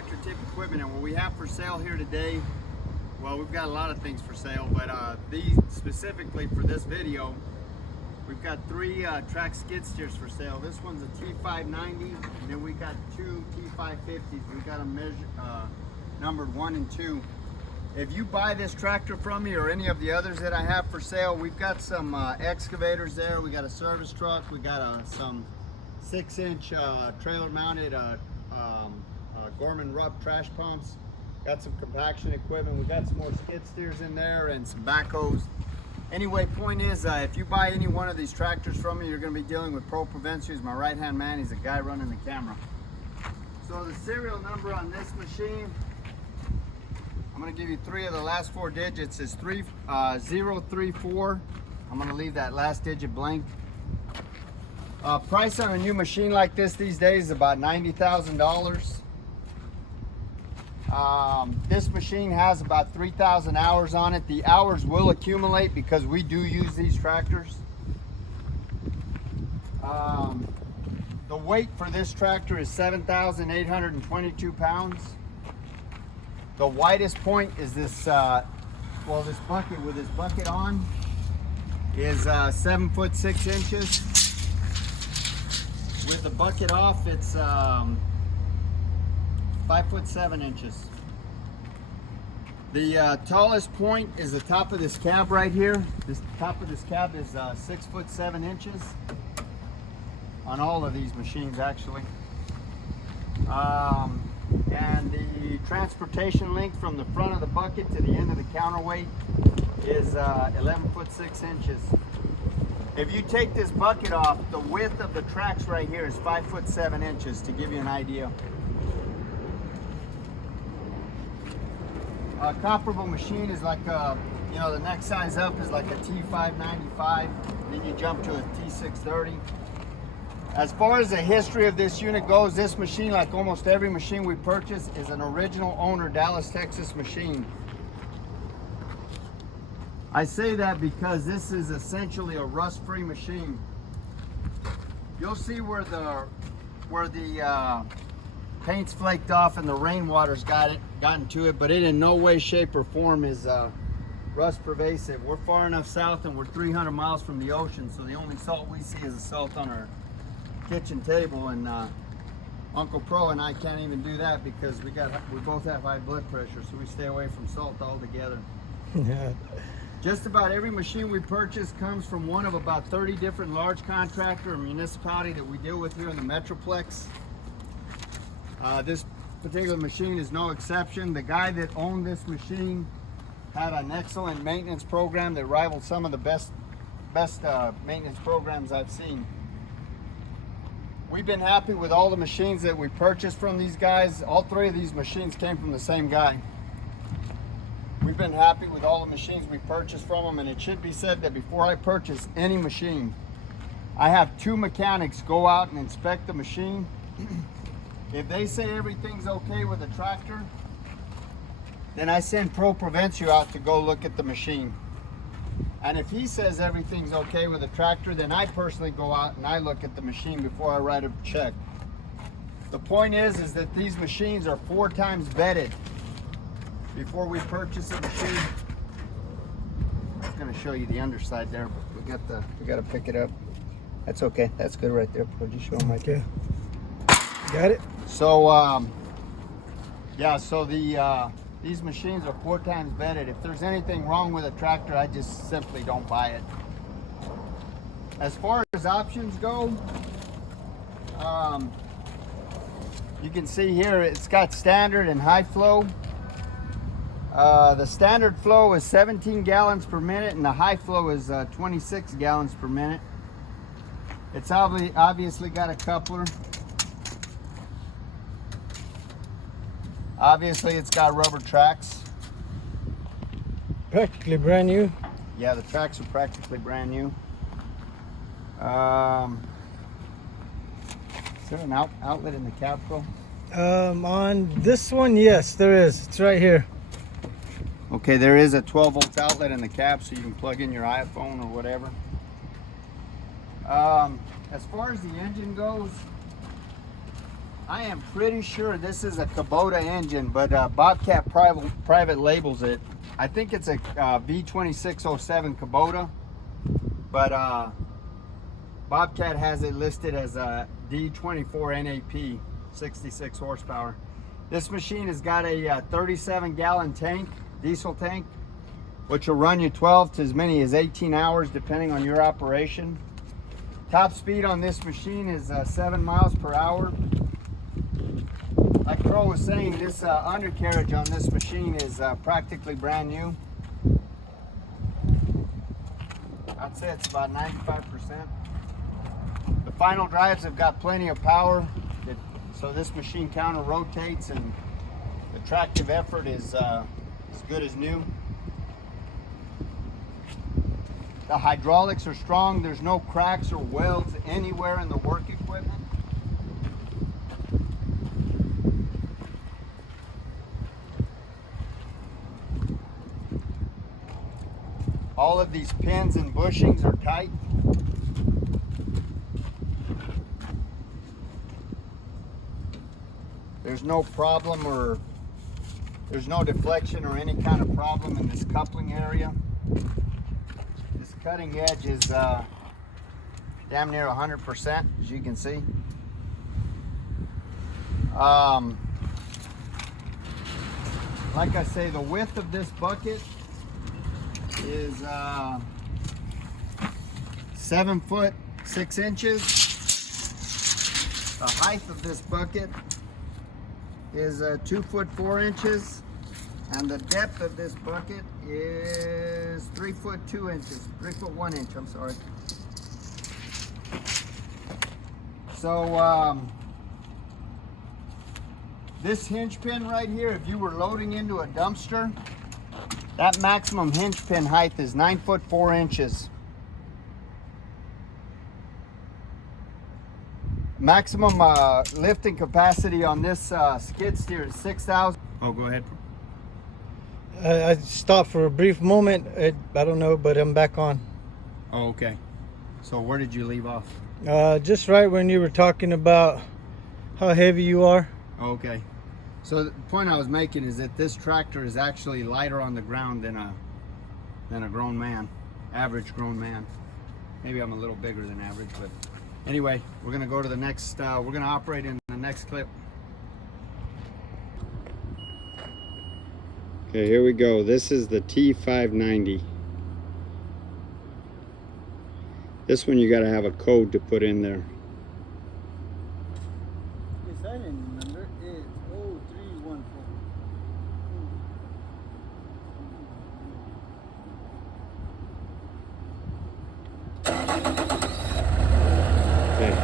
tractor tip equipment, and what we have for sale here today, well, we've got a lot of things for sale, but these specifically for this video, we've got three track skid steers for sale. This one's a T590, and then we got two T550s. We got them numbered 1 and 2. If you buy this tractor from me or any of the others that I have for sale, we've got some excavators there. We got a service truck. We got some 6-inch trailer mounted Gorman Rupp trash pumps. Got some compaction equipment. We got some more skid steers in there and some backhoes. Anyway, point is, if you buy any one of these tractors from me, you're going to be dealing with Pro Provencio. He's my right-hand man. He's the guy running the camera. So the serial number on this machine, I'm going to give you 3 of the last 4 digits. Is 034. I'm going to leave that last digit blank. Price on a new machine like this these days is about $90,000. This machine has about 3,000 hours on it. The hours will accumulate because we do use these tractors. The weight for this tractor is 7,822 pounds. The widest point is this, well, this bucket with this bucket on is 7 foot 6 inches. With the bucket off, it's 5 foot 7 inches. The tallest point is the top of this cab right here. This top of this cab is 6 foot 7 inches on all of these machines, actually. And the transportation length from the front of the bucket to the end of the counterweight is 11 foot 6 inches. If you take this bucket off, the width of the tracks right here is 5 foot 7 inches, to give you an idea. A comparable machine is like you know, the next size up is like a T595, then you jump to a T630. As far as the history of this unit goes, this machine, like almost every machine we purchase, is an original owner Dallas, Texas machine. I say that because this is essentially a rust-free machine. You'll see where the paint's flaked off and the rainwater's gotten to it, but it in no way, shape, or form is rust pervasive. We're far enough south and we're 300 miles from the ocean, so the only salt we see is the salt on our kitchen table, and Uncle Pro and I can't even do that because we both have high blood pressure, so we stay away from salt altogether. Yeah. Just about every machine we purchase comes from one of about 30 different large contractor or municipality that we deal with here in the Metroplex. This particular machine is no exception. The guy that owned this machine had an excellent maintenance program that rivaled some of the best maintenance programs I've seen. We've been happy with all the machines that we purchased from these guys. All 3 of these machines came from the same guy. We've been happy with all the machines we purchased from them, and it should be said that before I purchase any machine, I have 2 mechanics go out and inspect the machine. If they say everything's okay with the tractor, then I send Pro Provencio out to go look at the machine. And if he says everything's okay with the tractor, then I personally go out and I look at the machine before I write a check. The point is that these machines are 4 times vetted before we purchase a machine. I was going to show you the underside there, but we got to pick it up. That's okay. That's good right there. Just show them right there. Got it. So yeah. So these machines are 4 times vetted. If there's anything wrong with a tractor, I just simply don't buy it. As far as options go, you can see here it's got standard and high flow. The standard flow is 17 gallons per minute and the high flow is 26 gallons per minute. It's obviously got a coupler. Obviously, it's got rubber tracks. Practically brand new. Yeah, the tracks are practically brand new. Is there an outlet in the cab, Pro? On this one, yes, there is. It's right here. Okay, there is a 12-volt outlet in the cab, so you can plug in your iPhone or whatever. As far as the engine goes, I am pretty sure this is a Kubota engine, but Bobcat private labels it. I think it's a V2607 Kubota, but Bobcat has it listed as a D24 NAP, 66 horsepower. This machine has got a 37-gallon tank, diesel tank, which will run you 12 to as many as 18 hours depending on your operation. Top speed on this machine is 7 miles per hour. Like Crow was saying, this undercarriage on this machine is practically brand new. I'd say it's about 95%. The final drives have got plenty of power, so this machine counter rotates and the tractive effort is as good as new. The hydraulics are strong. There's no cracks or welds anywhere in the work equipment. All of these pins and bushings are tight. There's no problem, or there's no deflection or any kind of problem in this coupling area. This cutting edge is damn near 100%, as you can see. Like I say, the width of this bucket is 7 foot 6 inches. The height of this bucket is 2 foot 4 inches, and the depth of this bucket is 3 foot 2 inches, 3 foot 1 inch, I'm sorry. So this hinge pin right here, if you were loading into a dumpster, that maximum hinge pin height is 9 foot 4 inches. Maximum lifting capacity on this skid steer is 6,000. Oh, go ahead. I stopped for a brief moment. I don't know, but I'm back on. Oh, okay. So where did you leave off? Just right when you were talking about how heavy you are. Okay. So the point I was making is that this tractor is actually lighter on the ground than a grown man, average grown man. Maybe I'm a little bigger than average, but anyway, we're gonna go to the next, we're gonna operate in the next clip. Okay, here we go. This is the T590. This one you gotta have a code to put in there. The silent number is 0314. Okay.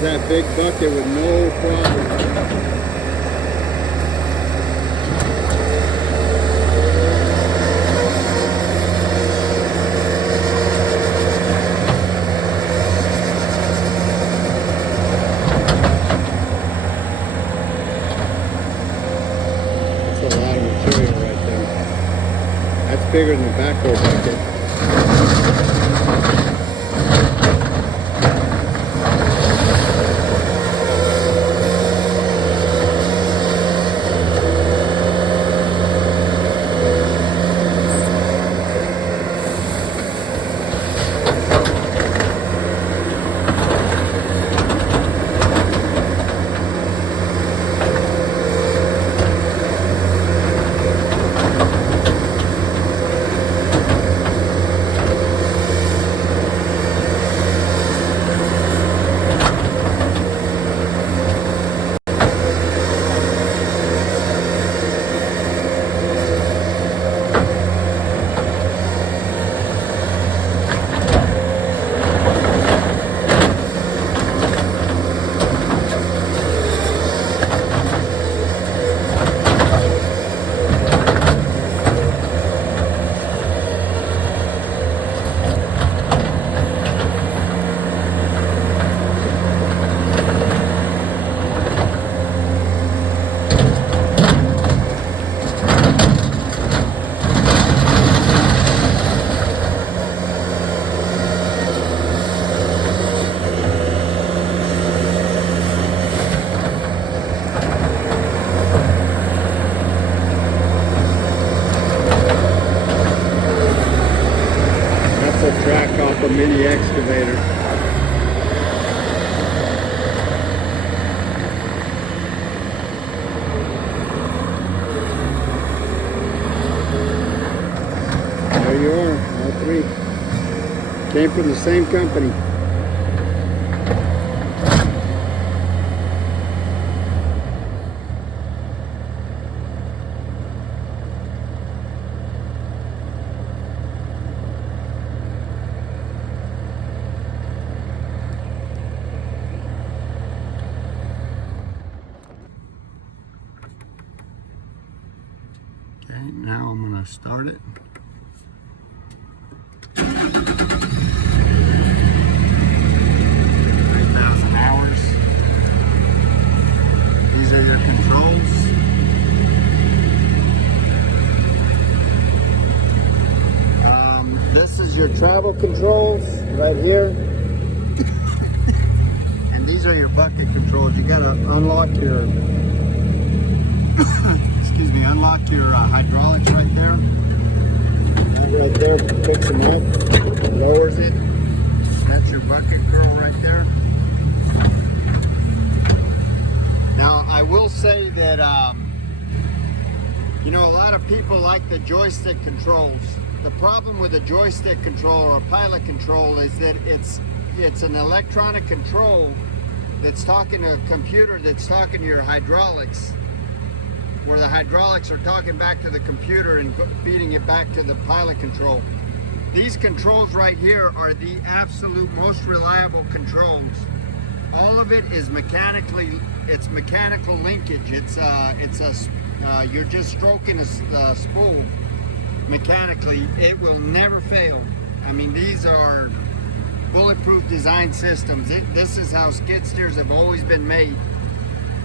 That big bucket with no problem. bigger than the backhoe bucket. Track off a mini excavator. There you are, all three. Came from the same company. Okay, now I'm going to start it. 3,000 hours. These are your controls. This is your travel controls right here. And these are your bucket controls. You got to unlock your unlock your hydraulics right there. That right there picks them up, lowers it. That's your bucket curl right there. Now, I will say that, you know, a lot of people like the joystick controls. The problem with a joystick control or a pilot control is that it's an electronic control that's talking to a computer that's talking to your hydraulics, where the hydraulics are talking back to the computer and feeding it back to the pilot control. These controls right here are the absolute most reliable controls. All of it is it's mechanical linkage. You're just stroking a spool mechanically. It will never fail. I mean, these are bulletproof design systems. This is how skid steers have always been made.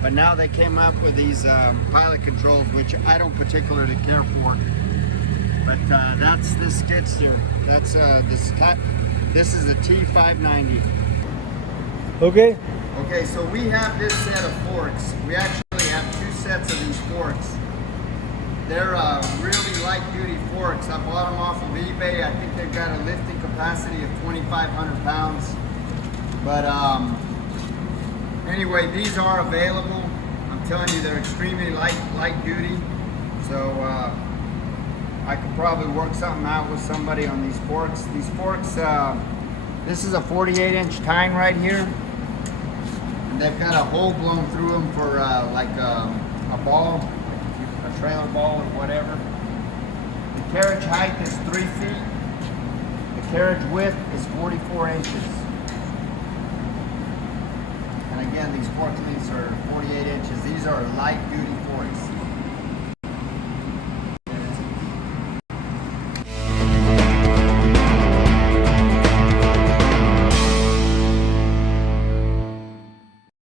But now they came up with these pilot controls, which I don't particularly care for. But that's the skid steer. That's this is a T590. Okay. Okay, so we have this set of forks. We actually have two sets of these forks. They're really light-duty forks. I bought them off of eBay. I think they've got a lifting capacity of 2,500 pounds. But anyway, these are available. I'm telling you, they're extremely light duty. So I could probably work something out with somebody on these forks. These forks, this is a 48-inch tine right here. And they've got a hole blown through them for like a ball, a trailer ball or whatever. The carriage height is 3 feet. The carriage width is 44 inches. And again, these fork links are 48 inches. These are light duty forks.